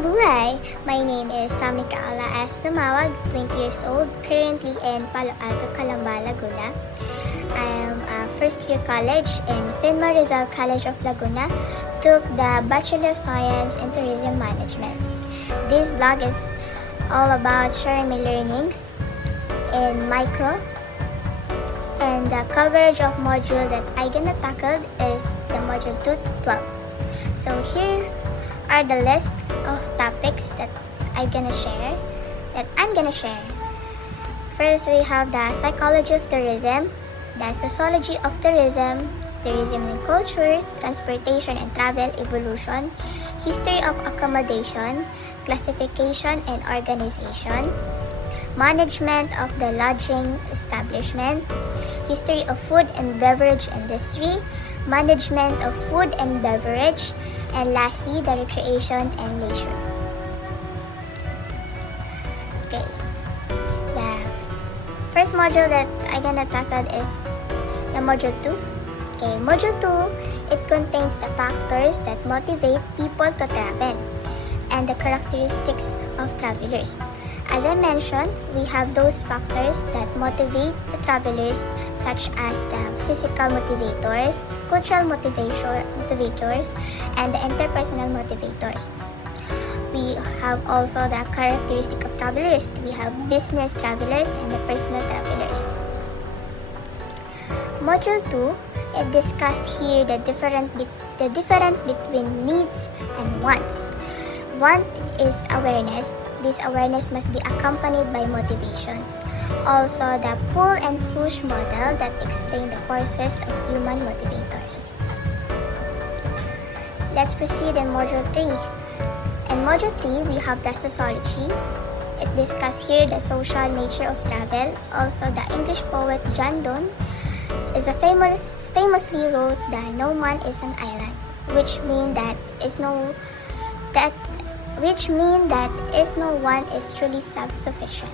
Mabuhay! My name is Samika Ala S. LUMAUAG, 20 years old, currently in Palo Alto, Calamba, Laguna. I am a first year college in Finma Rizal College of Laguna, took the Bachelor of Science in Tourism Management. This blog is all about sharing my learnings in micro, and the coverage of module that I'm gonna tackle is the module 212. So here are the list of topics that I'm gonna share. First, we have the psychology of tourism, the sociology of tourism, tourism and culture, transportation and travel evolution, history of accommodation, classification and organization, management of the lodging establishment, history of food and beverage industry, management of food and beverage, and lastly, the recreation and leisure. Okay, the first module that I'm gonna tackle is the module 2. Okay, module 2, it contains the factors that motivate people to travel and the characteristics of travelers. As I mentioned, we have those factors that motivate the travelers, such as the physical motivators, cultural motivators, and the interpersonal motivators. We have also the characteristic of travelers. We have business travelers and the personal travelers. Module 2, it discussed here the difference between needs and wants. Want is awareness. This awareness must be accompanied by motivations. Also, the pull and push model that explain the forces of human motivators. Let's proceed in Module 3. In Module 3, we have the sociology. It discusses here the social nature of travel. Also, the English poet John Donne is famously wrote that no man is an island, which means that no one is truly self-sufficient.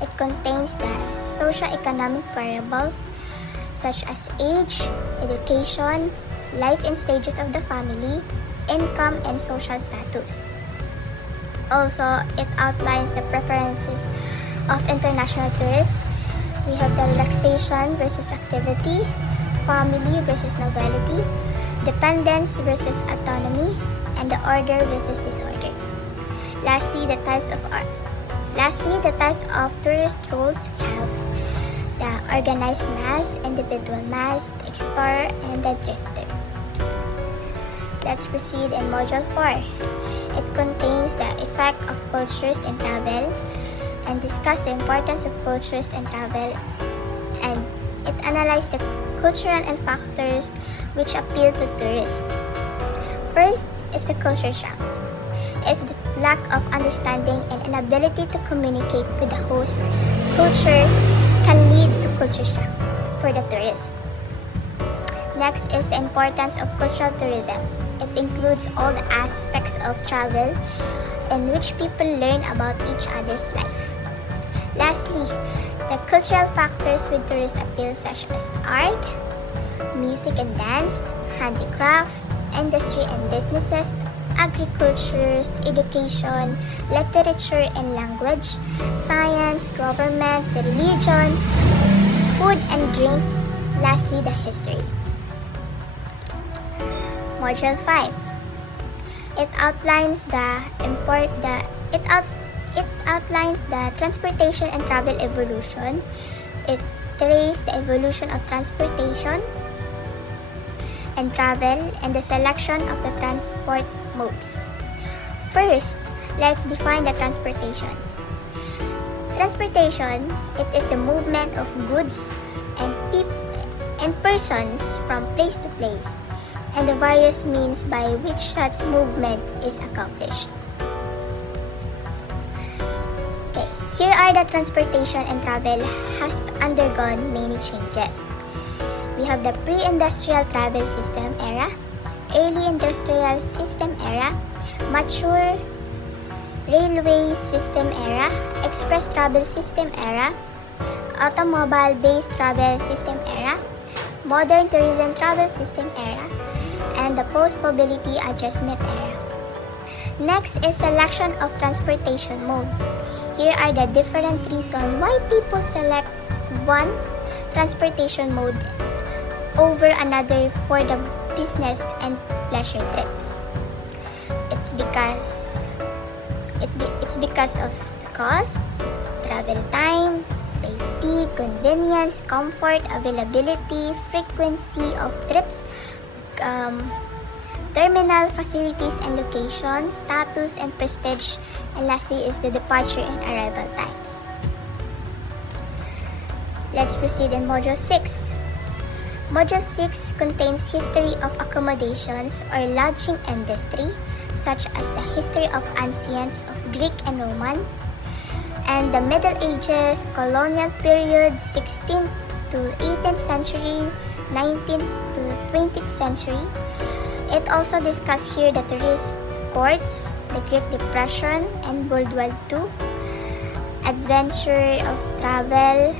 It contains the socio-economic variables such as age, education, life in stages of the family, income, and social status. Also, it outlines the preferences of international tourists. We have the relaxation versus activity, family versus novelty, dependence versus autonomy, and the order versus disorder. Lastly, the types of tourist roles we have the organized mass, individual mass, the explorer, and the drifter. Let's proceed in Module 4. It contains the effect of cultures in travel and discuss the importance of cultures in travel, and it analyzes the cultural and factors which appeal to tourists. First is the culture shock. It's the lack of understanding and inability to communicate with the host culture can lead to culture shock for the tourist. Next is the importance of cultural tourism. It includes all the aspects of travel in which people learn about each other's life. Lastly, the cultural factors with tourist appeal such as art, music and dance, handicraft, industry and businesses, agriculture, education, literature and language, science, government, religion, food and drink, lastly the history. Module 5. It outlines the transportation and travel evolution. It traces the evolution of transportation and travel and the selection of the transport modes. First, let's define the transportation. Transportation, it is the movement of goods and persons from place to place, and the various means by which such movement is accomplished. Okay, here are the transportation and travel has undergone many changes. We have the pre-industrial travel system era, early industrial system era, mature railway system era, express travel system era, automobile-based travel system era, modern tourism travel system era, and the post-mobility adjustment era. Next is selection of transportation mode. Here are the different reasons why people select one transportation mode over another for the business and pleasure trips. It's because of cost, travel time, safety, convenience, comfort, availability, frequency of trips, terminal facilities and locations, status and prestige, and lastly is the departure and arrival times. Let's proceed in Module 6. Module 6 contains history of accommodations or lodging industry, such as the history of ancients of Greek and Roman, and the Middle Ages, colonial period, 16th to 18th century, 19th to 20th century. It also discusses here the tourist courts, the Great Depression and World War II, adventure of travel,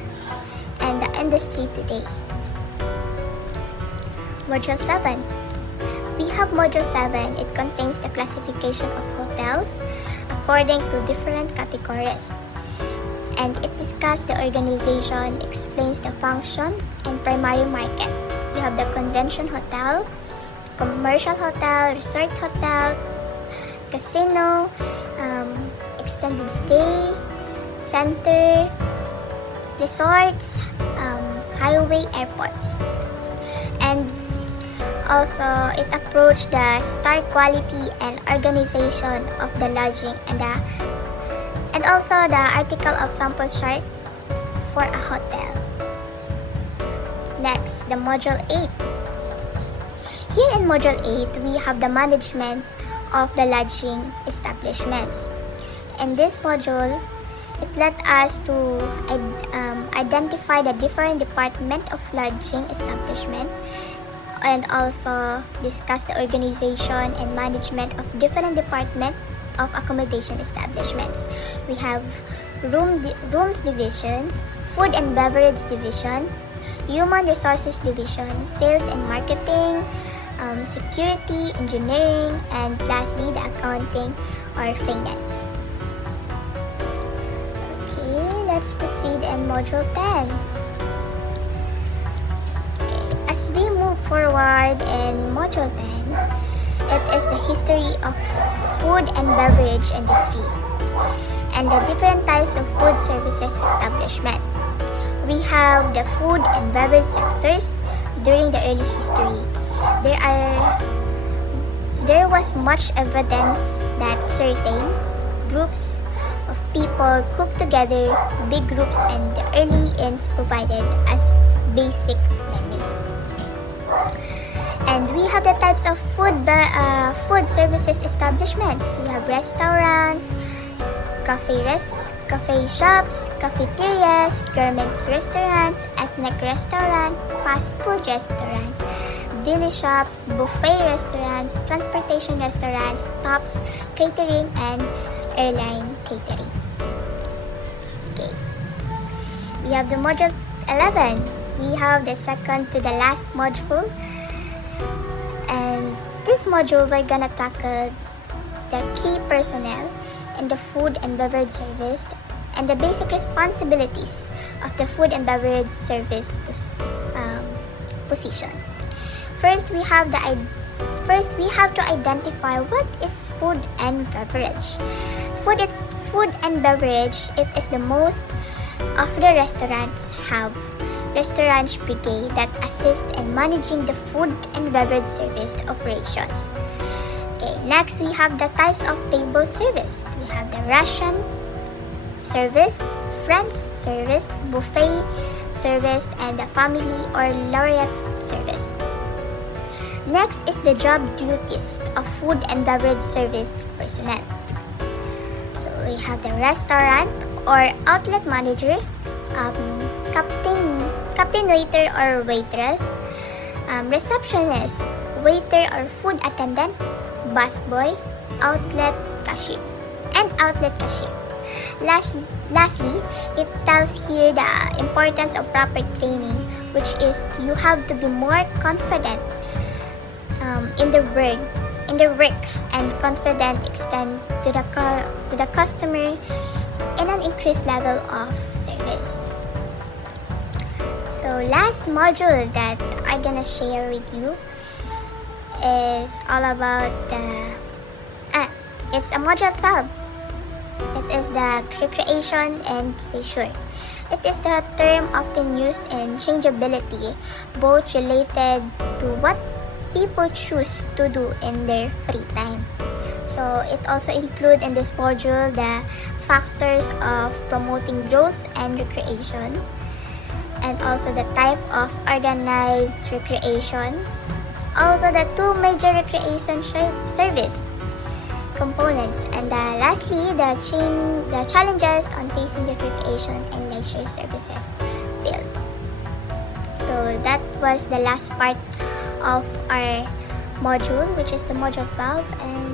and the industry today. Module 7. We have Module 7. It contains the classification of hotels according to different categories. And it discusses the organization, explains the function, and primary market. We have the convention hotel, commercial hotel, resort hotel, casino, extended stay, center, resorts, highway, airports. And also, it approached the star quality and organization of the lodging and also the article of sample chart for a hotel. Next, the Module 8. Here in Module 8, we have the management of the lodging establishments. In this module, it let us to identify the different department of lodging establishment and also discuss the organization and management of different department of accommodation establishments. We have rooms division, food and beverage division, human resources division, sales and marketing, security, engineering, and lastly the accounting or finance. Okay, let's proceed in Module 10. As we move forward in Module 10, it is the history of food and beverage industry and the different types of food services establishment. We have the food and beverage sectors during the early history. There was much evidence that certain groups of people cooked together, big groups, and the early inns provided as basic menu. And we have the types of food services establishments. We have restaurants, cafe shops, cafeterias, gourmet restaurants, ethnic restaurant, fast food restaurant, deli shops, buffet restaurants, transportation restaurants, tops, catering, and airline catering. Okay. We have the Module 11. We have the second to the last module. And this module, we're gonna tackle the key personnel in the food and beverage service and the basic responsibilities of the food and beverage service position. First, we have to identify what is food and beverage. Food and beverage. It is the most of the restaurants have restaurant brigade that assist in managing the food and beverage service operations. Okay, next we have the types of table service. We have the Russian service, French service, buffet service, and the family or laureate service. Next is the job duties of food and beverage service personnel. So we have the restaurant or outlet manager, captain waiter or waitress, receptionist, waiter or food attendant, busboy, outlet cashier. Lastly, it tells here the importance of proper training, which is you have to be more confident in the word in their work and confident extend to the customer in an increased level of service. So last module that I'm gonna share with you is all about it's a module 12. It is the recreation and leisure. It is the term often used in changeability, both related to what people choose to do in their free time. So it also includes in this module the factors of promoting growth and recreation, and also the type of organized recreation, also the two major recreation service components, and lastly the challenges on facing the recreation and leisure services field. So that was the last part of our module, which is the module 12, and